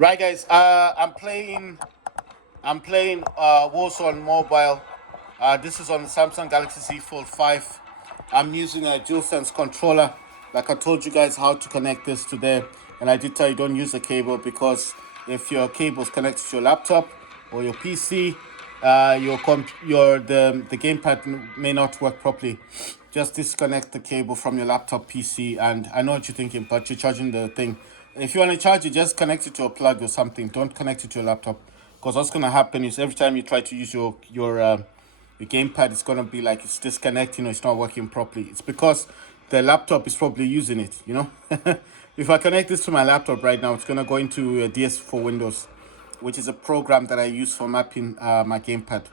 Right, guys. I'm playing Warzone mobile. This is on the Samsung Galaxy Z Fold 5. I'm using a DualSense controller. Like I told you guys how to connect this to there, and I did tell you don't use a cable because if your cable is connected to your laptop or your PC, the gamepad may not work properly. Just disconnect the cable from your laptop PC, and I know what you're thinking, but you're charging the thing. If you want to charge it, just connect it to a plug or something. Don't connect it to your laptop, because what's gonna happen is every time you try to use your gamepad, it's gonna be like it's disconnecting or it's not working properly. It's because the laptop is probably using it. If I connect this to my laptop right now, it's gonna go into DS for Windows, which is a program that I use for mapping my gamepad,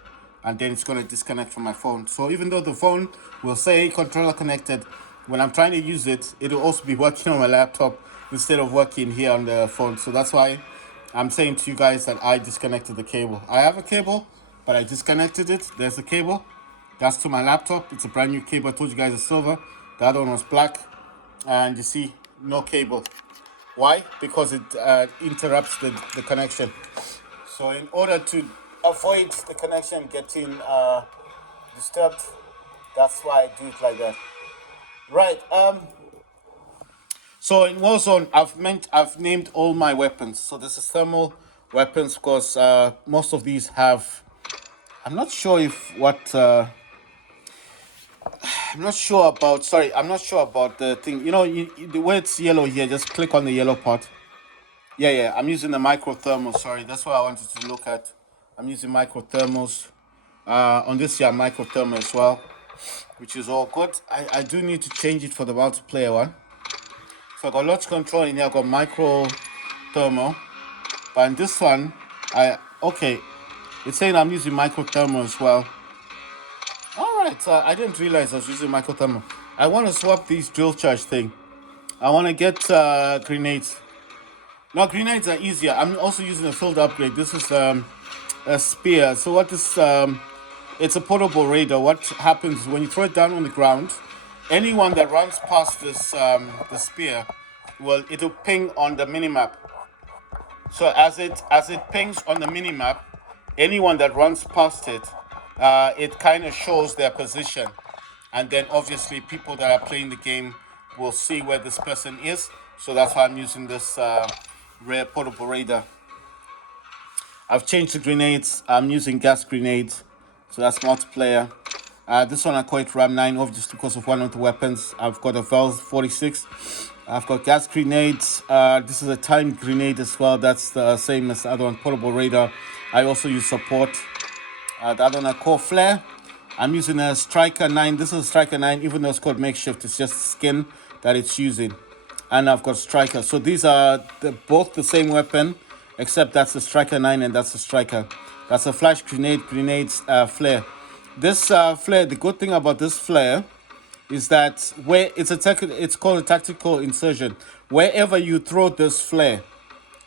and then it's gonna disconnect from my phone. So even though the phone will say controller connected, when I'm trying to use it, it'll also be working on my laptop instead of working here on the phone. So that's why I'm saying to you guys that I disconnected the cable. I have a cable, but I disconnected it. There's the cable. That's to my laptop. It's a brand new cable. I told you guys it's silver. The other one was black. And you see, no cable. Why? Because it interrupts the connection. So in order to avoid the connection getting disturbed, that's why I do it like that. Right. So in Warzone, I've named all my weapons. So this is thermal weapons because most of these have. I'm not sure if what. I'm not sure about. Sorry, I'm not sure about the thing. The way it's yellow here. Just click on the yellow part. Yeah, yeah. I'm using the micro thermals. Sorry, that's what I wanted to look at. I'm using micro thermals. On this here, micro thermal as well, which is all good. I do need to change it for the multiplayer one. So I got lots control in here. I got micro thermal, but in this one, okay. It's saying I'm using micro thermal as well. All right, so I didn't realize I was using micro thermal. I want to swap these drill charge thing. I want to get grenades. Now grenades are easier. I'm also using a field upgrade. This is a spear. So what is it's a portable radar. What happens when you throw it down on the ground? Anyone that runs past this the spear, well, it'll ping on the minimap. So as it pings on the minimap, anyone that runs past it, it kind of shows their position, and then obviously people that are playing the game will see where this person is. So that's why I'm using this rare portable radar. I've changed the grenades. I'm using gas grenades, so that's multiplayer. This one I call it Ram 9 off just because of one of the weapons. I've got a Vel 46. I've got gas grenades. This is a time grenade as well. That's the same as the other one, portable radar. I also use support. The other one I call Flare. I'm using a Striker 9. This is a Striker 9, even though it's called makeshift. It's just skin that it's using. And I've got Striker. So these are both the same weapon, except that's the Striker 9 and that's the Striker. That's a flash grenades, flare. This flare, the good thing about this flare is that where it's called a tactical insertion. Wherever you throw this flare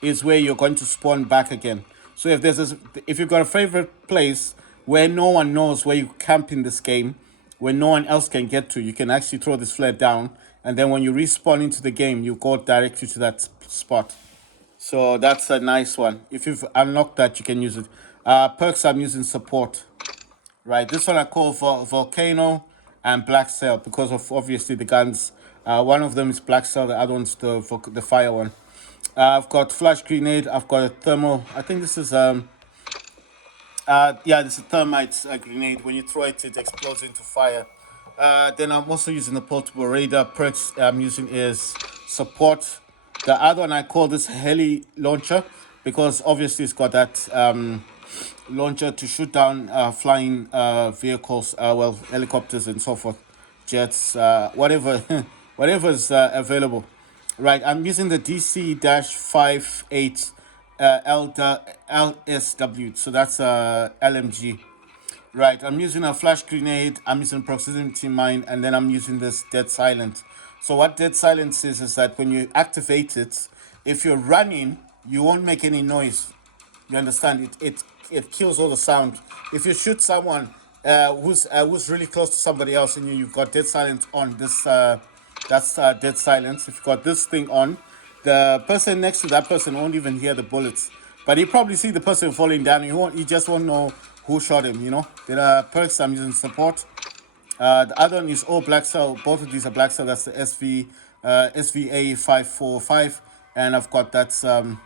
is where you're going to spawn back again. So if you've got a favorite place where no one knows where you camp in this game, where no one else can get to, you can actually throw this flare down, and then when you respawn into the game, you go directly to that spot. So that's a nice one. If you've unlocked that, you can use it. Perks, I'm using support. Right, this one I call for Volcano and Black Cell because of obviously the guns. One of them is Black Cell, the other one's the fire one. I've got flash grenade. I've got a thermal. I think this is yeah, this is a thermite grenade. When you throw it, it explodes into fire. Then I'm also using the portable radar. Perks I'm using is support. The other one I call this heli launcher because obviously it's got that launcher to shoot down flying vehicles, well, helicopters and so forth, jets, whatever, whatever is available. Right, I'm using the DC-58 LSW, so that's a LMG. Right, I'm using a flash grenade, I'm using proximity mine, and then I'm using this dead silent. So what dead silence is that when you activate it, if you're running, you won't make any noise. You understand? It kills all the sound. If you shoot someone who's really close to somebody else and you've got dead silence on, this that's dead silence. If you've got this thing on, The person next to that person won't even hear the bullets, but he probably see the person falling down. He just won't know who shot him. There are perks I'm using support. The other one is all black cell. Both of these are black cell. That's the SVA 545, and I've got that's 9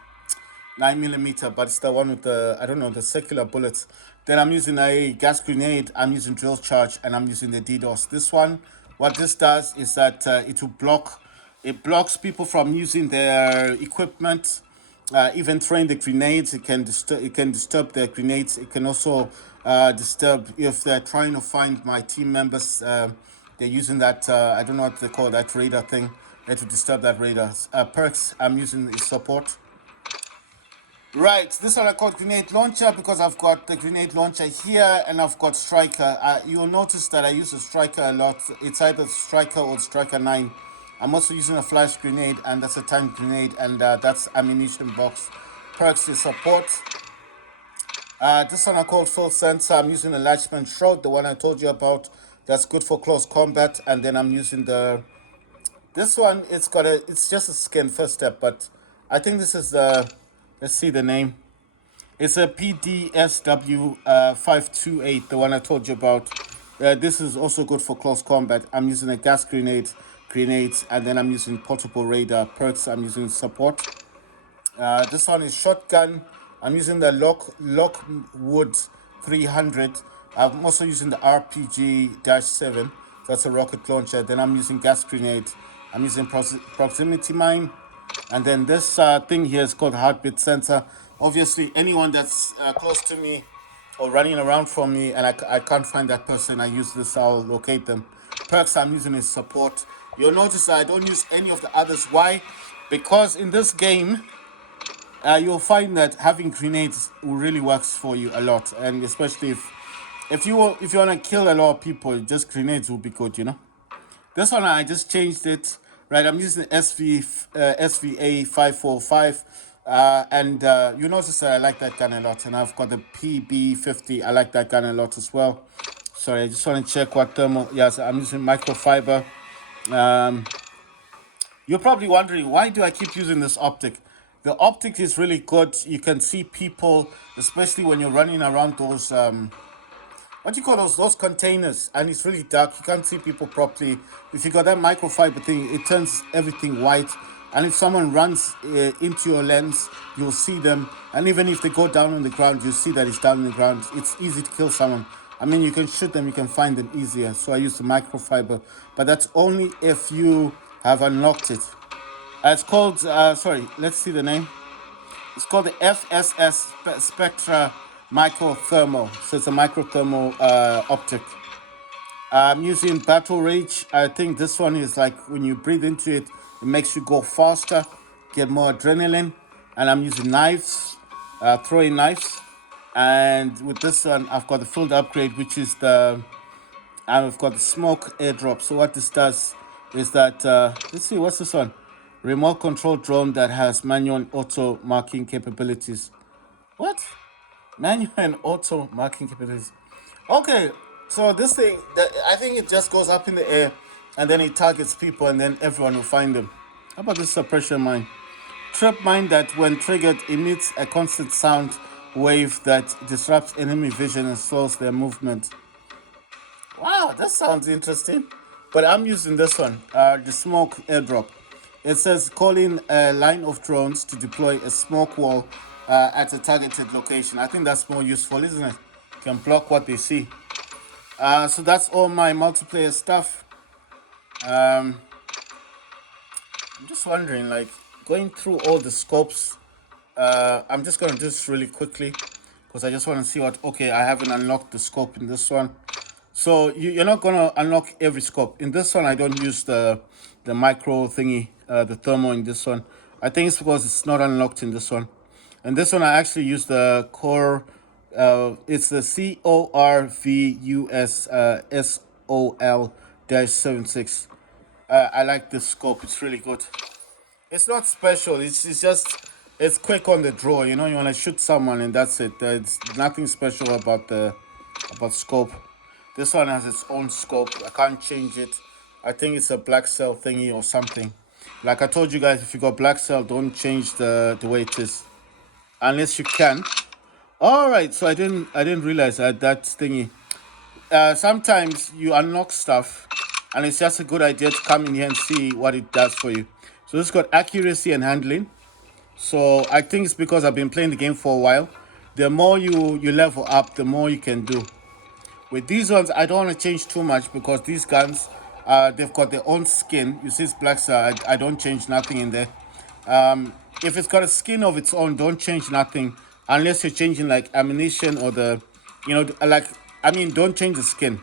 millimeter, but it's the one with the, I don't know, the circular bullets. Then I'm using a gas grenade, I'm using drill charge, and I'm using the DDoS. This one, what this does is that it blocks people from using their equipment, even throwing the grenades. It can disturb their grenades. It can also disturb if they're trying to find my team members. They're using that, I don't know what they call that radar thing, to disturb that radar. Perks I'm using is support. Right, this one I call grenade launcher because I've got the grenade launcher here and I've got striker. You'll notice that I use the striker a lot. It's either striker or striker 9. I'm also using a flash grenade, and that's a time grenade, and that's ammunition box. Perks is support. This one I call full sensor. I'm using the Latchman Shroud, the one I told you about. That's good for close combat. And then I'm using this one. It's just a skin first step, but I think this is let's see the name. It's a PDSW 528, the one I told you about. This is also good for close combat. I'm using a gas grenades, and then I'm using portable radar. Perks, I'm using support. This one is shotgun. I'm using the Lockwood 300. I'm also using the RPG-7. That's a rocket launcher. Then I'm using gas grenade. I'm using proximity mine. And then this thing here is called heartbeat sensor. Obviously, anyone that's close to me or running around from me and I can't find that person, I use this, I'll locate them. Perks I'm using is support. You'll notice that I don't use any of the others. Why? Because in this game, you'll find that having grenades really works for you a lot, and especially if you want to kill a lot of people, just grenades will be good. This one I just changed it. Right, I'm using SVA 545, and you notice that I like that gun a lot, and I've got the PB50. I like that gun a lot as well. Sorry, I just want to check what thermal. Yes, I'm using microfiber. You're probably wondering, why do I keep using this optic? The optic is really good. You can see people, especially when you're running around those, what do you call those containers, and it's really dark. You can't see people properly. If you got that microfiber thing, it turns everything white. And if someone runs into your lens, you'll see them. And even if they go down on the ground, you'll see that it's down on the ground. It's easy to kill someone. I mean, you can shoot them, you can find them easier. So I use the microfiber. But that's only if you have unlocked it. It's called, sorry, let's see the name. It's called the FSS Spectra Microthermal. So it's a microthermal optic. I'm using Battle Rage. I think this one is like when you breathe into it, it makes you go faster, get more adrenaline. And I'm using knives, throwing knives. And with this one, I've got the field upgrade, which is I've got the smoke airdrop. So what this does is that, let's see, what's this one? Remote control drone that has manual and auto marking capabilities. What? Manual and auto marking capabilities. Okay, so this thing, I think it just goes up in the air and then it targets people and then everyone will find them. How about this suppression mine? Trip mine that, when triggered, emits a constant sound wave that disrupts enemy vision and slows their movement. Wow, that sounds interesting. But I'm using this one, the smoke airdrop. It says calling a line of drones to deploy a smoke wall at a targeted location. I think that's more useful, isn't it? Can block what they see. So that's all my multiplayer stuff. I'm just wondering, like, going through all the scopes. I'm just going to do this really quickly because I just want to see what. Okay, I haven't unlocked the scope in this one. So you're not going to unlock every scope. In this one, I don't use the micro thingy, the thermal in this one. I think it's because it's not unlocked in this one. And this one, I actually use the core. It's the CORVUS-SOL-76. I like this scope. It's really good. It's not special. It's just, it's quick on the draw. You want to shoot someone and that's it. There's nothing special about scope. This one has its own scope. I can't change it. I think it's a black cell thingy or something. Like I told you guys, if you got black cell, don't change the way it is unless you can. All right, so I didn't realize that thingy. Sometimes you unlock stuff, and it's just a good idea to come in here and see what it does for you. So this got accuracy and handling. So I think it's because I've been playing the game for a while. The more you level up, the more you can do. With these ones, I don't want to change too much because these guns, they've got their own skin. You see, it's black, so I don't change nothing in there. If it's got a skin of its own, don't change nothing unless you're changing like ammunition or the, like, I mean, don't change the skin.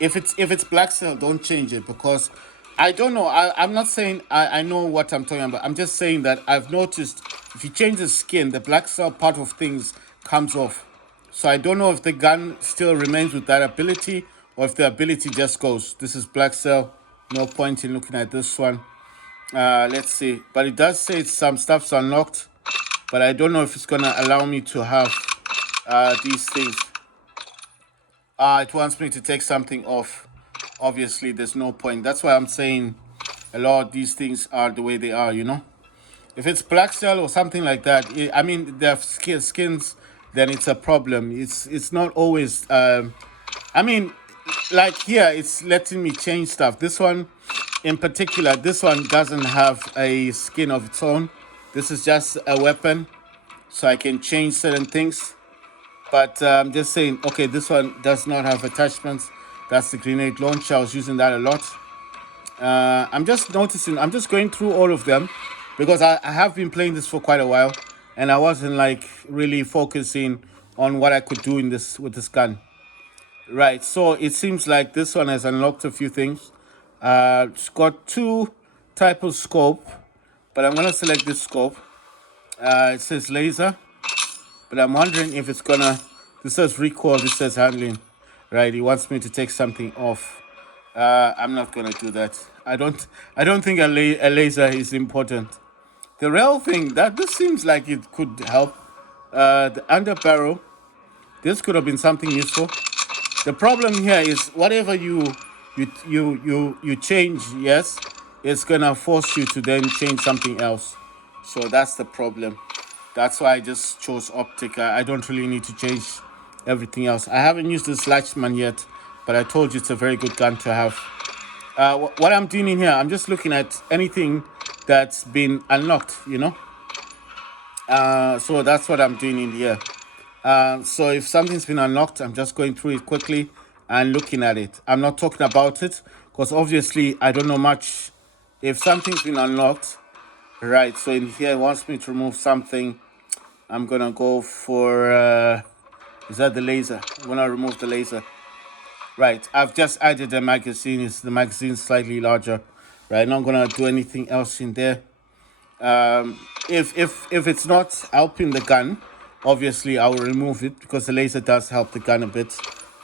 If it's black cell, don't change it because I don't know. I'm not saying I know what I'm talking about. I'm just saying that I've noticed if you change the skin, the black cell part of things comes off. So I don't know if the gun still remains with that ability or if the ability just goes. This is black cell. No point in looking at this one. Let's see. But it does say some stuff's unlocked. But I don't know if it's going to allow me to have these things. It wants me to take something off. Obviously, there's no point. That's why I'm saying a lot of these things are the way they are, If it's black cell or something like that, I mean, they have skins, then it's a problem. It's not always... I mean, like here, it's letting me change stuff. This one, in particular, this one doesn't have a skin of its own. This is just a weapon, so I can change certain things. But I'm just saying, okay, this one does not have attachments. That's the grenade launcher. I was using that a lot. I'm just noticing, I'm just going through all of them because I have been playing this for quite a while and I wasn't like really focusing on what I could do in this with this gun. Right, so it seems like this one has unlocked a few things. It's got two type of scope, but I'm gonna select this scope. It says laser. But I'm wondering if it's gonna... This says recoil, this says handling. Right, he wants me to take something off. I'm not gonna do that. I don't think a laser is important. The real thing, that this seems like it could help. The under barrel. This could have been something useful. The problem here is whatever you change, yes, it's gonna force you to then change something else. So that's the problem. That's why I just chose optic. I don't really need to change everything else. I haven't used this Latchman yet, but I told you it's a very good gun to have. What I'm doing in here, I'm just looking at anything that's been unlocked, So that's what I'm doing in here. So if something's been unlocked, I'm just going through it quickly and looking at it. I'm not talking about it because obviously I don't know much. If something's been unlocked, right, so in here it wants me to remove something. I'm gonna go for is that the laser? I'm gonna remove the laser. Right, I've just added the magazine. Is the magazine slightly larger? Right, not gonna do anything else in there. If it's not helping the gun, obviously I will remove it because the laser does help the gun a bit.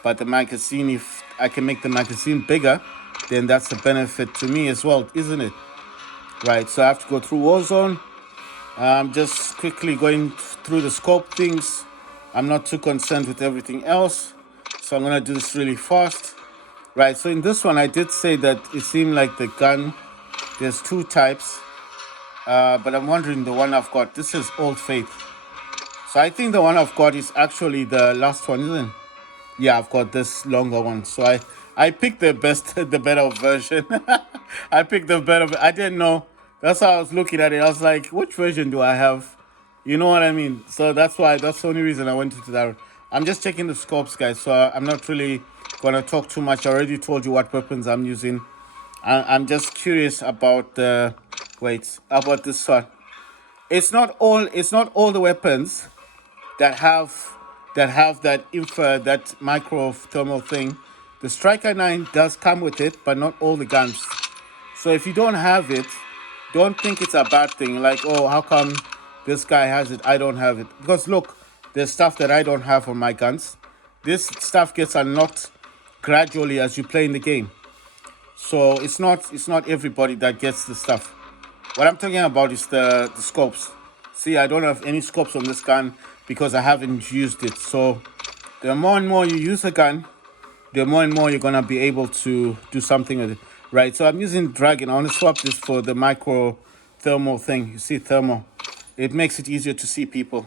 But the magazine, if I can make the magazine bigger, then that's a benefit to me as well, isn't it? Right, so I have to go through Warzone. I'm just quickly going through the scope things. I'm not too concerned with everything else, so I'm gonna do this really fast. Right, so in this one I did say that it seemed like the gun, there's two types, but I'm wondering the one I've got. This is Old Faith, so I think the one I've got is actually the last one, isn't it? Yeah, I've got this longer one, so I picked the best, the better version. I picked the better. I didn't know. That's how I was looking at it. I was like, which version do I have? You know what I mean? So that's why. That's the only reason I went into that. I'm just checking the scopes, guys. So I'm not really gonna talk too much. I already told you what weapons I'm using. I'm just curious about the about this one. It's not all. It's not all the weapons that have that micro thermal thing. The Striker 9 does come with it, but not all the guns. So if you don't have it, don't think it's a bad thing. Like, oh, how come this guy has it, I don't have it? Because look, there's stuff that I don't have on my guns. This stuff gets unlocked gradually as you play in the game. So it's not everybody that gets the stuff. What I'm talking about is the scopes. See, I don't have any scopes on this gun because I haven't used it. So the more and more you use a gun, the more and more you're gonna be able to do something with it. right? So I'm using Dragon. I want to swap this for the micro thermal thing. You see thermal. It makes it easier to see people.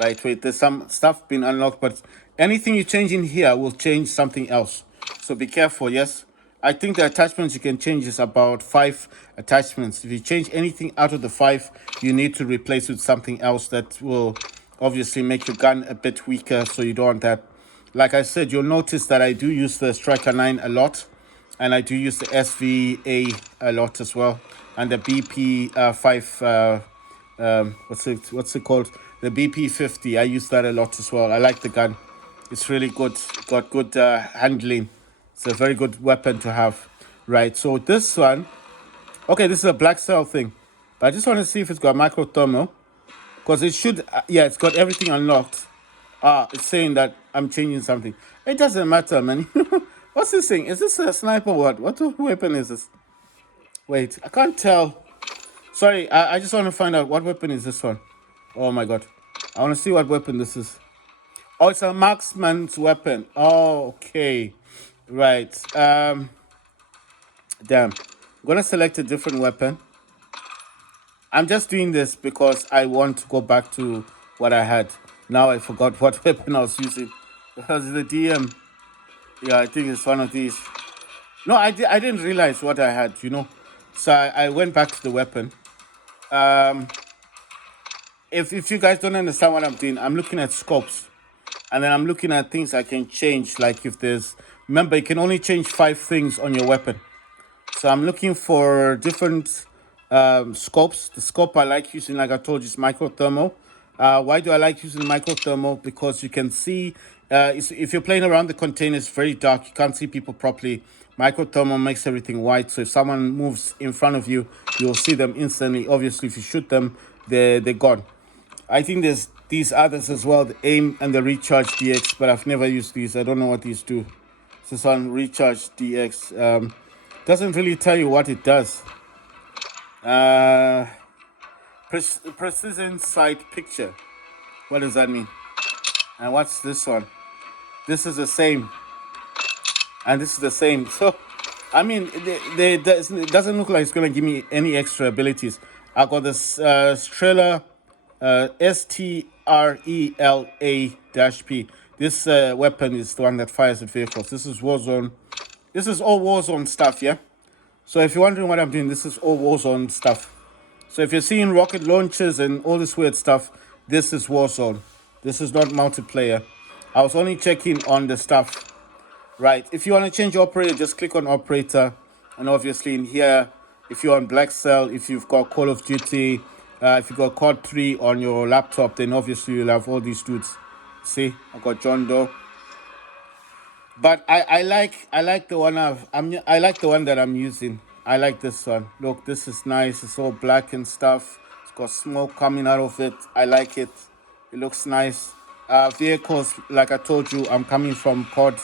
Right, wait, there's some stuff being unlocked, but anything you change in here will change something else. So be careful, yes? I think the attachments you can change is about 5 attachments. If you change anything out of the 5, you need to replace with something else that will obviously make your gun a bit weaker, so you don't want that. Like I said, you'll notice that I do use the Striker 9 a lot, and I do use the SVA a lot as well, and the BP 5 what's it called, the BP50. I use that a lot as well. I like the gun. It's really good. Got good handling. It's a very good weapon to have. Right, so this one, okay, this is a black cell thing, but I just want to see if it's got micro thermal, because it should, yeah, it's got everything unlocked. It's saying that I'm changing something. It doesn't matter, man. What's this thing? Is this a sniper or what weapon is this? Wait, I can't tell. Sorry, I just want to find out what weapon is this one. Oh my god. I want to see what weapon this is. Oh, it's a marksman's weapon. Oh, okay. Right. Damn. I'm gonna select a different weapon. I'm just doing this because I want to go back to what I had. Now I forgot what weapon I was using. Because the DM. Yeah, I think it's one of these. No, I didn't realize what I had, you know. So I went back to the weapon. If you guys don't understand what I'm doing, I'm looking at scopes. And then I'm looking at things I can change. Like if there's... Remember, you can only change 5 things on your weapon. So I'm looking for different scopes. The scope I like using, like I told you, is microthermal. Why do I like using microthermal? Because you can see, if you're playing around the container, it's very dark. You can't see people properly. Microthermal makes everything white. So if someone moves in front of you, you'll see them instantly. Obviously, if you shoot them, they're gone. I think there's these others as well, the aim and the recharge DX, but I've never used these. I don't know what these do. This one, recharge DX, doesn't really tell you what it does. Precision sight picture. What does that mean? And what's this one? This is the same. And this is the same. So, I mean, it doesn't look like it's going to give me any extra abilities. I got this Strela, STRELA-P. This weapon is the one that fires at vehicles. This is Warzone. This is all Warzone stuff, yeah? So if you're wondering what I'm doing, this is all Warzone stuff. So if you're seeing rocket launchers and all this weird stuff, this is Warzone. This is not multiplayer. I was only checking on the stuff. Right, if you want to change your operator, just click on operator. And obviously in here, if you're on Black Cell, if you've got Call of Duty, if you've got COD 3 on your laptop, then obviously you'll have all these dudes. See, I got John Doe. But I like the one I like the one that I'm using. I like this one. Look, this is nice. It's all black and stuff. It's got smoke coming out of it. I like it. It looks nice. Vehicles, like I told you, I'm coming from COD.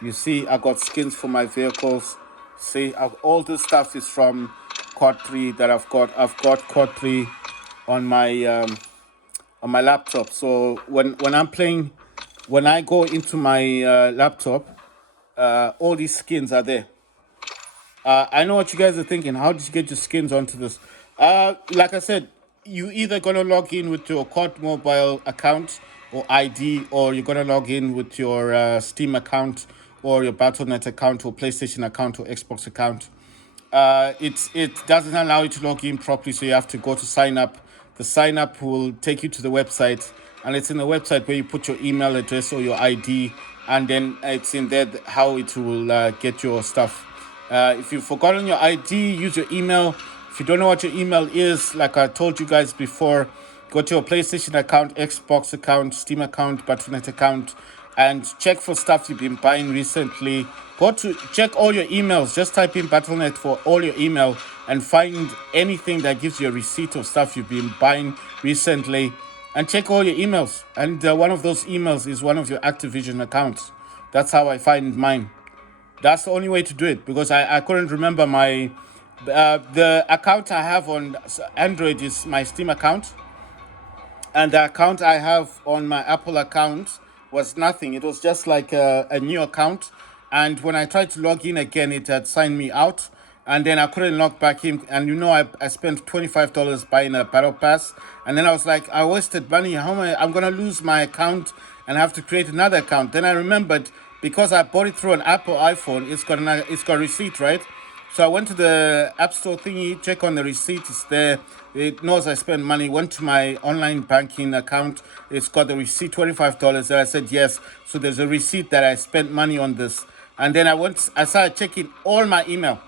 You see, I got skins for my vehicles. See, all this stuff is from COD 3 that I've got. I've got COD 3 on my laptop. So when I'm playing, when I go into my laptop, all these skins are there. I know what you guys are thinking. How did you get your skins onto this? Like I said, you either gonna log in with your COD mobile account or ID, or you're gonna log in with your Steam account or your Battle.net account or PlayStation account or Xbox account. It doesn't allow you to log in properly, so you have to go to sign up. The sign up will take you to the website, and it's in the website where you put your email address or your ID, and then it's in there how it will get your stuff. If you've forgotten your ID, use your email. If you don't know what your email is, like I told you guys before, go to your PlayStation account, Xbox account, Steam account, Battle.net account, and check for stuff you've been buying recently. Go to check all your emails. Just type in Battle.net for all your email and find anything that gives you a receipt of stuff you've been buying recently. And check all your emails. And one of those emails is one of your Activision accounts. That's how I find mine. That's the only way to do it, because I couldn't remember my... the account I have on Android is my Steam account. And the account I have on my Apple account was nothing. It was just like a new account. and when I tried to log in again, it had signed me out, and then I couldn't log back in. And I spent $25 buying a battle pass, and then I was like, I wasted money. How am I'm gonna lose my account and have to create another account? Then I remembered, because I bought it through an Apple iPhone, it's got a receipt, right? So I went to the App Store thingy, check on the receipt, it's there. It knows I spent money. Went to my online banking account, it's got the receipt, $25. And I said yes. So there's a receipt that I spent money on this. And then I started checking all my email.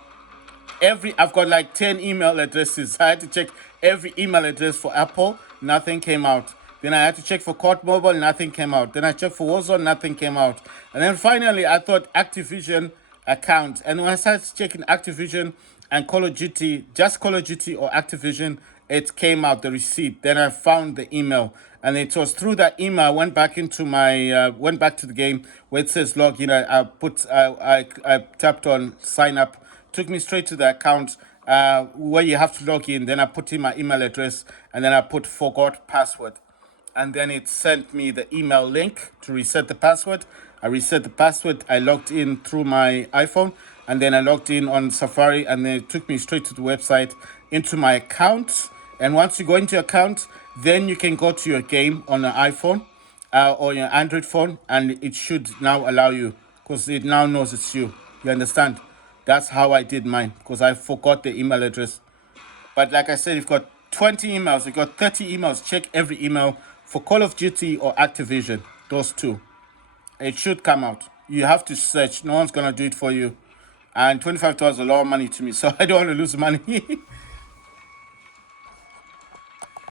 I've got like 10 email addresses. I had to check every email address for Apple, nothing came out. Then I had to check for Court Mobile, nothing came out. Then I checked for Warzone, nothing came out. And then finally I thought Activision account. And when I started checking Activision and Call of Duty, just Call of Duty or Activision, it came out, the receipt. Then I found the email, and it was through that email I went back into my went back to the game where it says login. I tapped on sign up, took me straight to the account where you have to log in. Then I put in my email address, and then I put forgot password, and then it sent me the email link to reset the password. I reset the password. I logged in through my iPhone, and then I logged in on Safari, and then it took me straight to the website, into my account. And once you go into your account, then you can go to your game on an iPhone or your Android phone, and it should now allow you, because it now knows it's you. You understand? That's how I did mine, because I forgot the email address. But like I said, you've got 20 emails, you've got 30 emails. Check every email for Call of Duty or Activision, those two. It should come out. You have to search. No one's going to do it for you. And $25 is a lot of money to me, so I don't want to lose money.